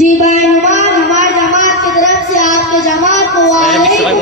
जी भाई नुमान हमारी जमात की तरफ से आपके जमात को वालेकुम